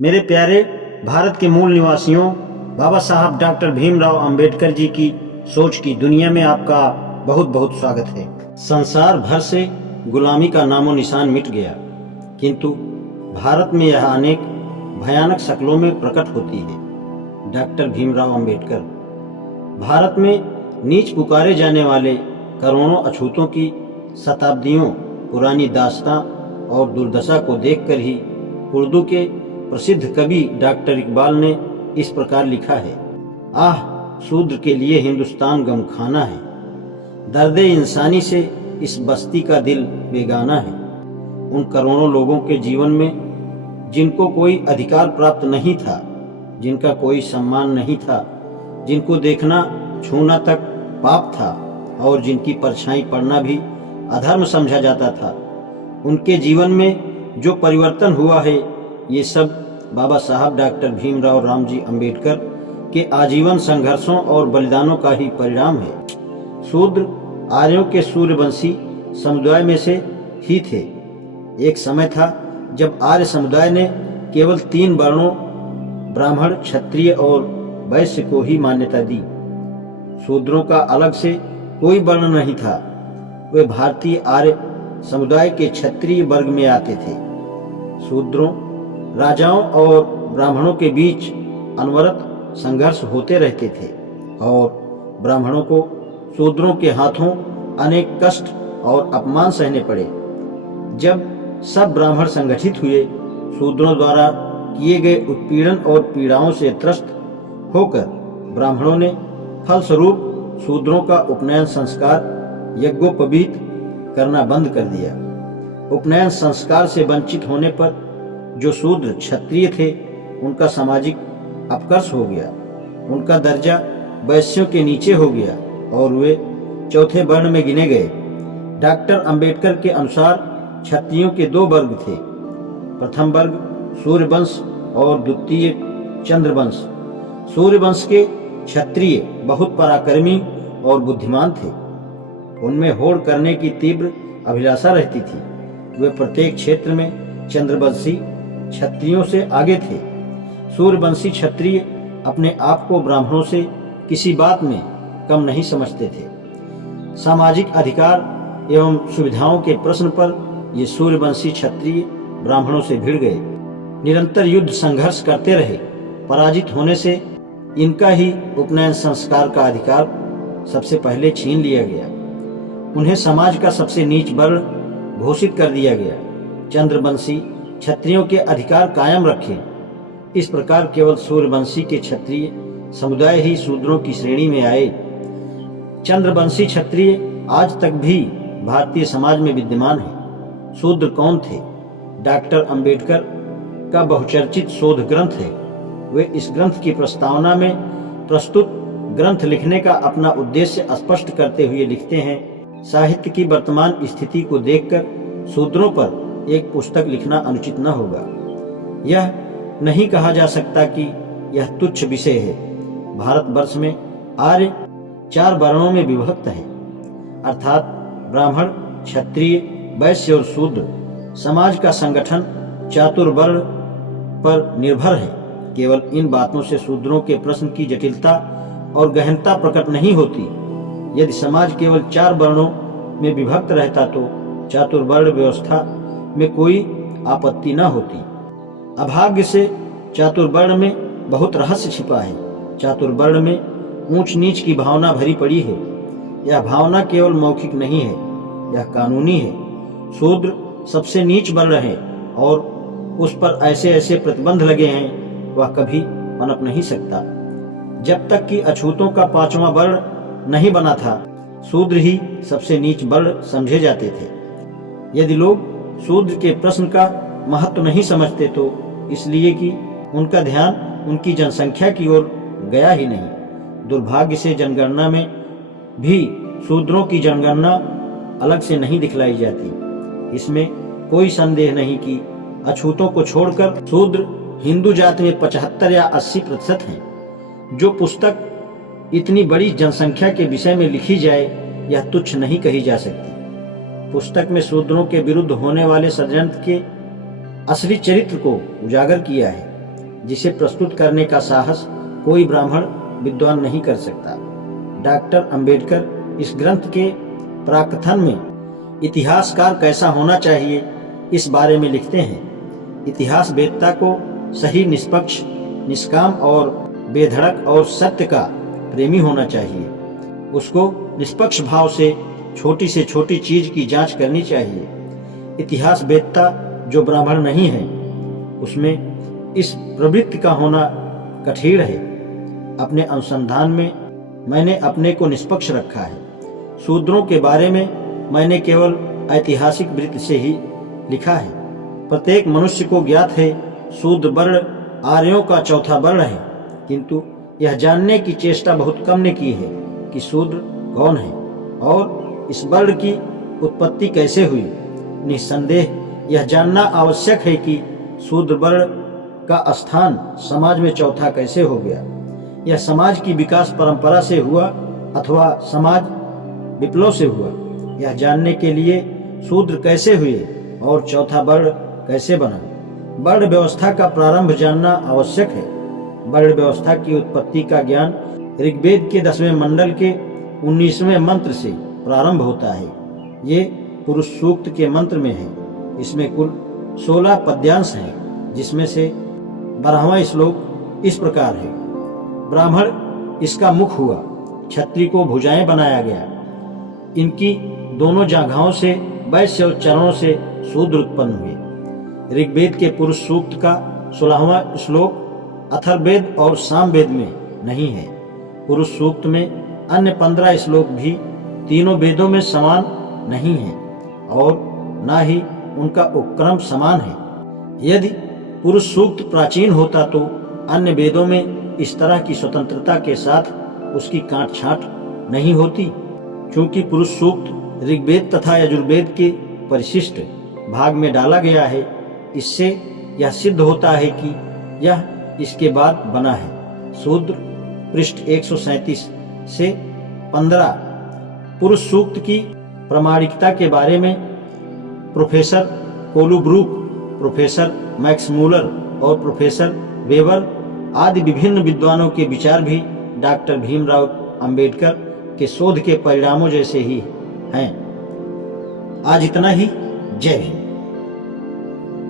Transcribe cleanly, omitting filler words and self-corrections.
मेरे प्यारे भारत के मूल निवासियों, बाबा साहब डॉक्टर भीमराव अंबेडकर जी की सोच की दुनिया में आपका बहुत बहुत स्वागत है। संसार भर से गुलामी का नामो निशान मिट गया, किंतु भारत में यह अनेक भयानक शक्लों में प्रकट होती है। डॉक्टर भीमराव अंबेडकर भारत में नीच पुकारे जाने वाले करोड़ों अछूतों की शताब्दियों पुरानी दास्तां और दुर्दशा को देखकर ही उर्दू के प्रसिद्ध कवि डॉक्टर इकबाल ने इस प्रकार लिखा है, आह शूद्र के लिए हिंदुस्तान गमखाना है, दर्द इंसानी से इस बस्ती का दिल बेगाना है। उन करोड़ों लोगों के जीवन में जिनको कोई अधिकार प्राप्त नहीं था, जिनका कोई सम्मान नहीं था, जिनको देखना छूना तक पाप था और जिनकी परछाई पड़ना भी अधर्म समझा जाता था, उनके जीवन में जो परिवर्तन हुआ है, ये सब बाबा साहब डॉक्टर भीमराव रामजी अंबेडकर के आजीवन संघर्षों और बलिदानों का ही परिणाम है। शूद्र आर्यों के सूर्यवंशी समुदाय में से ही थे। एक समय था जब आर्य समुदाय ने केवल 3 वर्णों ब्राह्मण, क्षत्रिय और वैश्य को ही मान्यता दी। शूद्रों का अलग से कोई वर्ण नहीं था। वे भारतीय आर्य समुदाय के क्षत्रिय वर्ग में आते थे। शूद्रों, राजाओं और ब्राह्मणों के बीच अनवरत संघर्ष होते रहते थे और ब्राह्मणों को शूद्रों के हाथों अनेक कष्ट और अपमान सहने पड़े। जब सब ब्राह्मण संगठित हुए, शूद्रों द्वारा किए गए उत्पीड़न और पीड़ाओं से त्रस्त होकर ब्राह्मणों ने फलस्वरूप शूद्रों का उपनयन संस्कार यज्ञोपवीत करना बंद कर दिया। उपनयन संस्कार से वंचित होने पर जो शूद्र क्षत्रिय थे, उनका सामाजिक अपकर्ष हो गया, उनका दर्जा वैश्यों के नीचे हो गया और वे चौथे वर्ण में गिने गए। डॉक्टर अंबेडकर के अनुसार क्षत्रियों के 2 वर्ग थे, प्रथम वर्ग सूर्यवंश और द्वितीय चंद्रवंश। सूर्यवंश के क्षत्रिय बहुत पराक्रमी और बुद्धिमान थे। उनमें होड़ करने की तीव्र अभिलाषा रहती थी। वे प्रत्येक क्षेत्र में चंद्रवंशी क्षत्रियों से आगे थे। सूर्यवंशी क्षत्रिय अपने आप को ब्राह्मणों से किसी बात में कम नहीं समझते थे। सामाजिक अधिकार एवं सुविधाओं के प्रश्न पर ये सूर्यवंशी क्षत्रिय ब्राह्मणों से भिड़ गए। निरंतर युद्ध संघर्ष करते रहे। पराजित होने से इनका ही उपनयन संस्कार का अधिकार सबसे पहले छीन लिया गया। उन्हें समाज का सबसे नीच वर्ण घोषित कर दिया गया। चंद्रवंशी क्षत्रियों के अधिकार कायम रखे। इस प्रकार केवल सूर्यवंशी के क्षत्रिय समुदाय ही शूद्रों की श्रेणी में आए। चंद्रवंशी क्षत्रिय आज तक भी भारतीय समाज में विद्यमान है। शूद्र कौन थे? डॉक्टर अंबेडकर का बहुचर्चित शोध ग्रंथ है। वे इस ग्रंथ की प्रस्तावना में प्रस्तुत ग्रंथ लिखने का अपना उद्देश्य स्पष्ट करते हुए लिखते हैं, साहित्य की वर्तमान स्थिति को देखकर शूद्रों पर एक पुस्तक लिखना अनुचित न होगा। यह नहीं कहा जा सकता कि यह तुच्छ विषय है। भारतवर्ष में आर्य 4 वर्णों में विभक्त है, अर्थात ब्राह्मण, क्षत्रिय, वैश्य और शूद्र। समाज का संगठन चातुर्वर्ण पर निर्भर है। केवल इन बातों से शूद्रों के प्रश्न की जटिलता और गहनता प्रकट नहीं होती। यदि समाज केवल 4 वर्णों में विभक्त रहता तो चातुर्वर्ण व्यवस्था में कोई आपत्ति न होती। अभाग्य से चातुर्वर्ण में बहुत रहस्य छिपा है। चातुर्वर्ण में ऊंच नीच की भावना भरी पड़ी है। यह भावना केवल मौखिक नहीं है, यह कानूनी है। शूद्र सबसे नीच वर्ण है और उस पर ऐसे ऐसे प्रतिबंध लगे हैं, वह कभी पनप नहीं सकता। जब तक कि अछूतों का 5वां वर्ण नहीं बना था, शूद्र ही सबसे नीच वर्ण समझे जाते थे। यदि लोग शूद्र के प्रश्न का महत्व नहीं समझते तो इसलिए कि उनका ध्यान उनकी जनसंख्या की ओर गया ही नहीं। दुर्भाग्य से जनगणना में भी शूद्रों की जनगणना अलग से नहीं दिखलाई जाती। इसमें कोई संदेह नहीं कि अछूतों को छोड़कर शूद्र हिंदू जाति में 75 या 80% हैं। जो पुस्तक इतनी बड़ी जनसंख्या के विषय में लिखी जाए, यह तुच्छ नहीं कही जा सकती। पुस्तक में शूद्रों के विरुद्ध होने वाले षड्यंत्र के असली चरित्र को उजागर किया है। जिसे प्रस्तुत करने का साहस कोई ब्राह्मण विद्वान नहीं कर सकता। डॉक्टर अंबेडकर इस ग्रंथ के प्राकथन में इतिहासकार कैसा होना चाहिए इस बारे में लिखते हैं। इतिहास वेदता को सही, निष्पक्ष, निष्काम और बेधड़क और सत्य का प्रेमी होना चाहिए। उसको निष्पक्ष भाव से छोटी चीज की जांच करनी चाहिए। इतिहास वेदता जो ब्राह्मण नहीं है उसमें इस प्रवृत्ति का होना कठिन है। अपने अनुसंधान में मैंने अपने को निष्पक्ष रखा है। शूद्रों के बारे में मैंने केवल ऐतिहासिक वृत्ति से ही लिखा है। प्रत्येक मनुष्य को ज्ञात है शूद्र वर्ण आर्यों का चौथा वर्ण है, किंतु यह जानने की चेष्टा बहुत कम ने की है कि शूद्र कौन है और इस वर्ण की उत्पत्ति कैसे हुई। निस्संदेह यह जानना आवश्यक है कि शूद्र वर्ण का स्थान समाज में चौथा कैसे हो गया। यह समाज की विकास परंपरा से हुआ अथवा समाज विप्लव से हुआ। यह जानने के लिए शूद्र कैसे हुए और चौथा वर्ण कैसे बना। वर्ण व्यवस्था का प्रारंभ जानना आवश्यक है। वर्ण व्यवस्था की उत्पत्ति का ज्ञान ऋग्वेद के 10वें मंडल के 19वें मंत्र से प्रारंभ होता है। ये पुरुष सूक्त के मंत्र में है। इसमें कुल 16 पद्यांश हैं, जिसमें से 12वां श्लोक इस प्रकार है। ब्राह्मण इसका मुख हुआ, क्षत्रिय को भुजाएं बनाया गया। इनकी दोनों जांघाओं से वैश्य और चरणों से शूद्र उत्पन्न हुए। ऋग्वेद के पुरुष सूक्त का 16वां श्लोक अथर्ववेद और सामवेद में नहीं है। पुरुष सूक्त में अन्य 15 श्लोक भी तीनों वेदों में समान नहीं है और न ही उनका उपक्रम समान है। यदि पुरुष सूक्त प्राचीन होता तो अन्य वेदों में इस तरह की स्वतंत्रता के साथ उसकी काट छांट नहीं होती। क्योंकि पुरुष सूक्त ऋग्वेद तथा यजुर्वेद के परिशिष्ट भाग में डाला गया है, इससे यह सिद्ध होता है कि यह इसके बाद बना है। शूद्र पृष्ठ 137 से 15। पुरुष सूक्त की प्रामाणिकता के बारे में प्रोफेसर कोलुब्रुक, प्रोफेसर मैक्स मूलर और प्रोफेसर वेबर आदि विभिन्न विद्वानों के विचार भी डॉक्टर भीमराव अंबेडकर के शोध के परिणामों जैसे ही हैं। आज इतना ही। जय हिंद।